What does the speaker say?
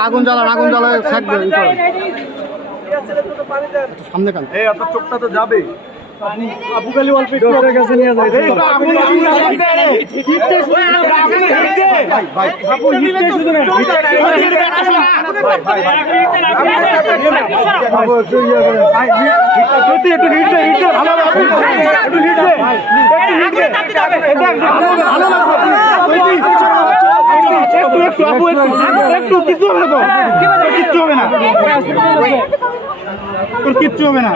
আগুন জ্বালায় সামনে কান আপনার চোখটা তো যাবে আপু খালি অল্প একটু আপনার কাছে নিয়ে যায় কিচ্ছু হবে না